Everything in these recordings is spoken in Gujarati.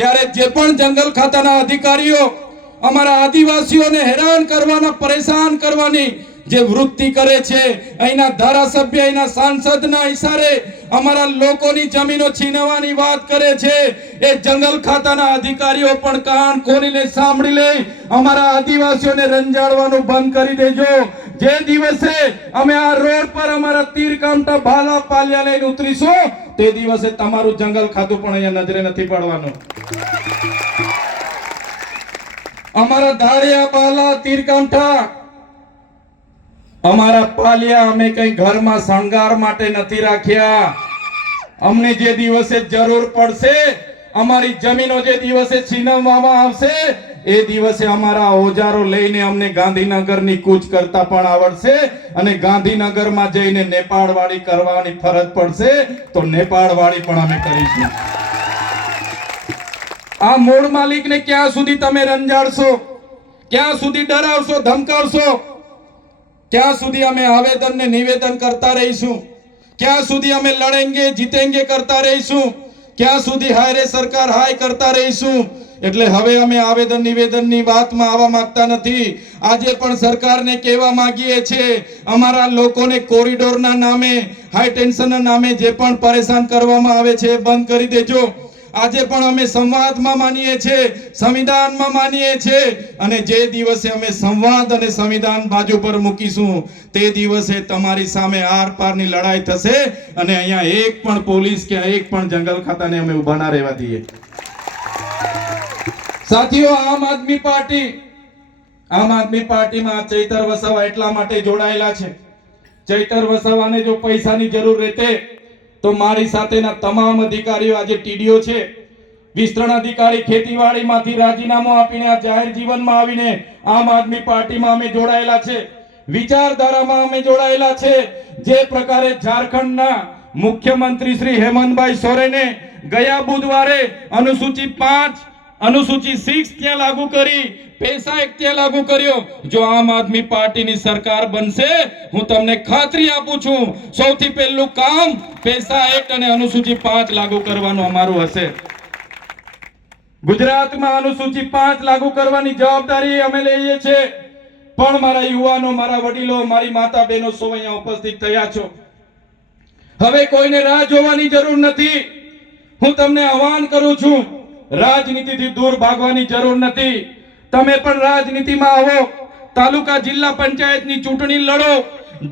ત્યારે જે પણ જંગલ ખાતાના અધિકારીઓ અમારા આદિવાસીઓને હેરાન કરવાના, પરેશાન કરવાની જે વૃત્તિ કરે છે, અહીંના ધારાસભ્ય, અહીંના સાંસદના ઈશારે અમારા લોકોની જમીનો છીનવવાની વાત કરે છે, એ જંગલ ખાતાના અધિકારીઓ પણ કાન ખોલીને સાંભળી લે. અમારા આદિવાસીઓને રંજાડવાનું બંધ કરી દેજો. જે દિવસે અમે આ રોડ પર અમારા તીરકામઠા ભાલા પાલિયા લઈને ઉતરીશું, તે દિવસે તમારું જંગલ ખાતું પણ અહીંયા નજરે નથી પડવાનું. અમારા ધાડિયા, બાલા, તીરકામઠા, અમારા પાલિયા અમે કઈ ઘરમાં શણગાર માટે નથી રાખ્યા. અમને જે દિવસે જરૂર પડશે, અમારી જમીનો જે દિવસે છીનવવામાં આવશે, એ દિવસે અમારા ઓજારો લઈને અમને ગાંધીનગરની કૂચ કરતા પણ આવડશે, અને ગાંધીનગરમાં જઈને નેપાળ વાળી કરવાની ફરજ પડશે તો નેપાળ વાળી પણ અમે કરીશું. આ મૂળ માલિકને ક્યાં સુધી તમે રંજાડશો? ક્યાં સુધી ડરાવશો, ધમકાવશો? ક્યાં સુધી અમે આવેદન ને નિવેદન કરતા રહીશું? ક્યાં સુધી અમે લડેંગે જીતેંગે કરતા રહીશું? ક્યાં સુધી હાય સરકાર હાય કરતા રહીશું? એટલે હવે અમે આવેદન નિવેદનની વાતમાં આવવા માંગતા નથી. આજે પણ સરકારને કહેવા માંગીએ છીએ, અમારા લોકોને કોરિડોરના નામે, હાઈ ટેન્શનના નામે જે પણ પરેશાન કરવામાં આવે છે એ બંધ કરી દેજો. આજે પણ અમે સંવાદમાં માનીએ છીએ, સંવિધાનમાં માનીએ છીએ, અને જે દિવસે અમે સંવાદ અને સંવિધાન બાજુ પર મૂકીશું, તે દિવસે તમારી સામે આર પારની લડાઈ થશે, અને અહીંયા એક પણ પોલીસ કે એક પણ જંગલ ખાતાને અમે ઉભા ના રહેવા દઈએ. સાથીઓ, આમ આદમી પાર્ટીમાં ચૈતર વસાવા એટલા માટે જોડાયેલા છે. ચૈતર વસાવાને જો પૈસાની જરૂર રહેતે તો મારી સાથેના તમામ અધિકારીઓ, આજે ટીડીઓ છે, વિસ્તરણ અધિકારી, ખેતીવાડીમાંથી રાજીનામું આપીને આ જાહેર જીવનમાં આવીને આમ આદમી પાર્ટીમાં અમે જોડાયેલા છે. વિચારધારામાં અમે જોડાયેલા છે. જે પ્રકારે ઝારખંડના મુખ્યમંત્રી શ્રી હેમંતભાઈ સોરેને ગયા બુધવારે અનુસૂચિ 5, અનુસૂચિ 6 ત્યાં લાગુ કરી, પૈસા એક્ટ ત્યાં લાગુ કર્યો. જો આમ આદમી પાર્ટીની સરકાર બનશે, હું તમને ખાતરી આપું છું, સૌથી પહેલું કામ પૈસા એક્ટ અને અનુસૂચિ 5 લાગુ કરવાનું અમારું હશે. ગુજરાતમાં અનુસૂચિ 5 લાગુ કરવાની જવાબદારી અમે લઈએ છીએ. પણ મારા યુવાનો, મારા વડીલો, મારી માતા બહેનો સૌ અહીંયા ઉપસ્થિત થયા છો. હવે કોઈને રાહ જોવાની જરૂર નથી. હું તમને આહવાન કરું છું, રાજનીતિથી દૂર ભાગવાની જરૂર નથી. તમે પણ રાજનીતિમાં આવો, તાલુકા જિલ્લા પંચાયતની ચૂંટણી લડો,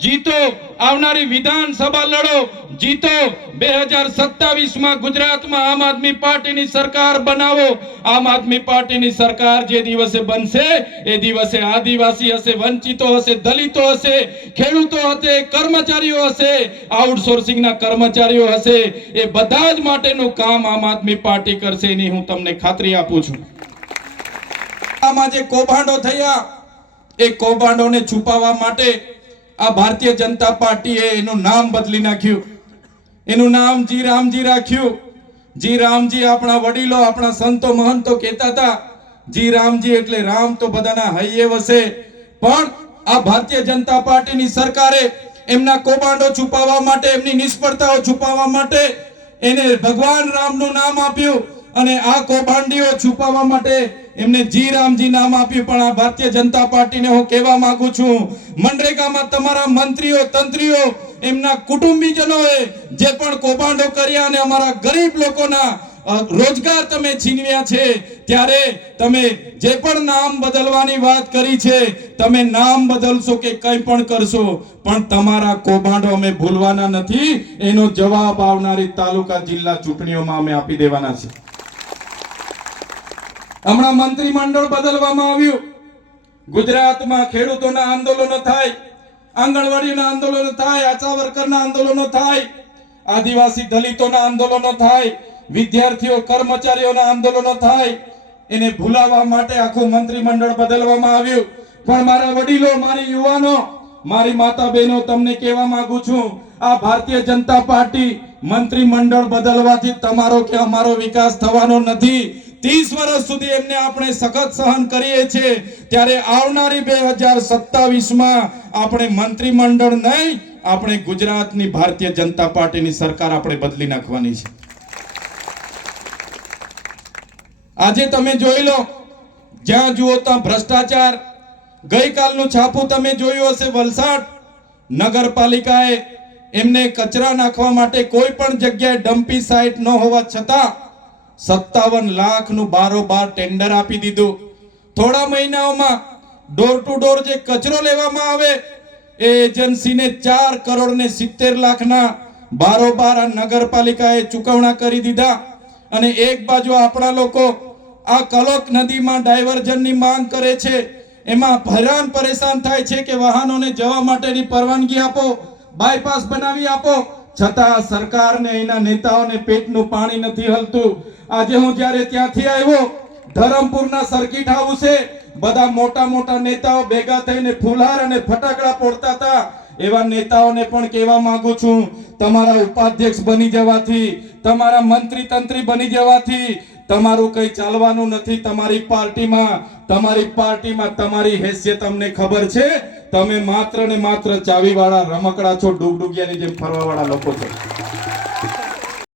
જીતો. આવનારી વિધાનસભા લડો, જીતો. 2027માં ગુજરાતમાં આમ આદમી પાર્ટીની સરકાર બનાવો. આમ આદમી પાર્ટીની સરકાર જે દિવસે બનશે, એ દિવસે આદિવાસી હશે, વંચિતો હશે, દલિતો હશે, ખેડૂતો હશે, કર્મચારીઓ હશે, આઉટસોર્સિંગના કર્મચારીઓ હશે, એ બધા જ માટેનું કામ આમ આદમી પાર્ટી કરશે, એની હું તમને ખાતરી આપું છું. આમાં જે કૌભાંડો થયા, એ કૌભાંડોને છુપાવવા માટે આ ભારતીય જનતા પાર્ટીએ એનું નામ બદલી નાખ્યું. એનું નામ જી રામજી રાખ્યું. જી રામજી આપણા વડીલો, આપણા સંતો મહંતો કહેતા હતા, જી રામજી એટલે રામ તો બધાના હૈયે વસે. પણ આ ભારતીય જનતા પાર્ટીની સરકારે એમના કૌભાંડો છુપાવવા માટે, એમની નિષ્ફળતાઓ છુપાવવા માટે એને ભગવાન રામનું નામ આપ્યું, અને આ કૌભાંડીઓ છુપાવવા માટે એમને જી રામજી નામ આપ્યું. પણ આ ભારતીય જનતા પાર્ટીને હું કહેવા માંગુ છું, મનરેગામાં તમારા મંત્રીઓ, તંત્રીઓ, એમના કુટુંબીજનોએ જે પણ કૌભાંડો કર્યા અને અમારા ગરીબ લોકોના રોજગાર તમે છીનવ્યા છે, ત્યારે તમે જે પણ નામ બદલવાની વાત કરી છે, તમે નામ બદલશો કે કંઈ પણ કરશો, પણ તમારા કૌભાંડો અમે ભૂલવાના નથી. એનો જવાબ આવનારી તાલુકા જિલ્લા ચૂંટણીઓમાં અમે આપી દેવાના છે. હમણાં મંત્રીમંડળ બદલવામાં આવ્યું. ગુજરાતમાં ખેડૂતોના આંદોલનો થાય, આંગણવાડીના આંદોલનો થાય, આશા વર્કરના આંદોલનો થાય, આદિવાસી દલિતોના આંદોલનો થાય, વિદ્યાર્થીઓ, કર્મચારીઓના આંદોલનો થાય. એને ભૂલાવવા માટે આખું મંત્રીમંડળ બદલવામાં આવ્યું. પણ મારા વડીલો, મારી યુવાનો, મારી માતા બહેનો, તમને કહેવા માંગુ છું, આ ભારતીય જનતા પાર્ટી મંત્રીમંડળ બદલવાથી તમારો કે અમારો વિકાસ થવાનો નથી. 30 વર્ષ સુધી એમને આપણે સખત સહન કરીએ છીએ, ત્યારે આવનારી 2027માં આપણે મંત્રીમંડળ નહીં, આપણે ગુજરાતની ભારતીય જનતા પાર્ટીની સરકાર આપણે બદલી નાખવાની છે. આજે તમે જોઈ લો, જ્યાં જુઓ ત્યાં ભ્રષ્ટાચાર. ગઈકાલનું છાપું તમે જોયું હશે, વલસાડ નગરપાલિકાએ એમને કચરા નાખવા માટે કોઈ પણ જગ્યાએ ડમ્પી સાઇટ ન હોવા છતાં 57 લાખનું બારોબાર ટેન્ડર આપી દીધું. થોડા મહિનાઓમાં ડોર ટુ ડોર જે કચરો લેવામાં આવે એ એજન્સીને 4 કરોડ ને 70 લાખના બારોબાર આ નગરપાલિકાએ ચૂકવણા કરી દીધા. અને એક બાજુ આપણા લોકો આ કલોક નદીમાં ડાયવર્ઝનની માંગ કરે છે, એમાં હેરાન પરેશાન થાય છે કે વાહનોને જવા માટેની પરવાનગી આપો, બાયપાસ બનાવી આપો, છતાં સરકારને એના નેતાઓને પેટનું પાણી નથી હલતું. આજે હું જ્યારે ત્યાંથી આવ્યો, ધરમપુરના સર્કિટ હાઉસે બધા મોટા મોટા નેતાઓ ભેગા થઈને ફુલહાર અને ફટાકડા ફોડતા હતા. એવા નેતાઓને પણ કહેવા માંગુ છું, તમારા ઉપાધ્યક્ષ બની જવાથી, તમારા મંત્રી તંત્રી બની જવાથી તમારું કઈ ચાલવાનું નથી. તમારી પાર્ટીમાં તમારી હેસિયત અમને ખબર છે. તમે માત્ર ને માત્ર ચાવીવાળા રમકડા છો, ડુગડુગિયાની જેમ ફરવાવાળા લોકો છો.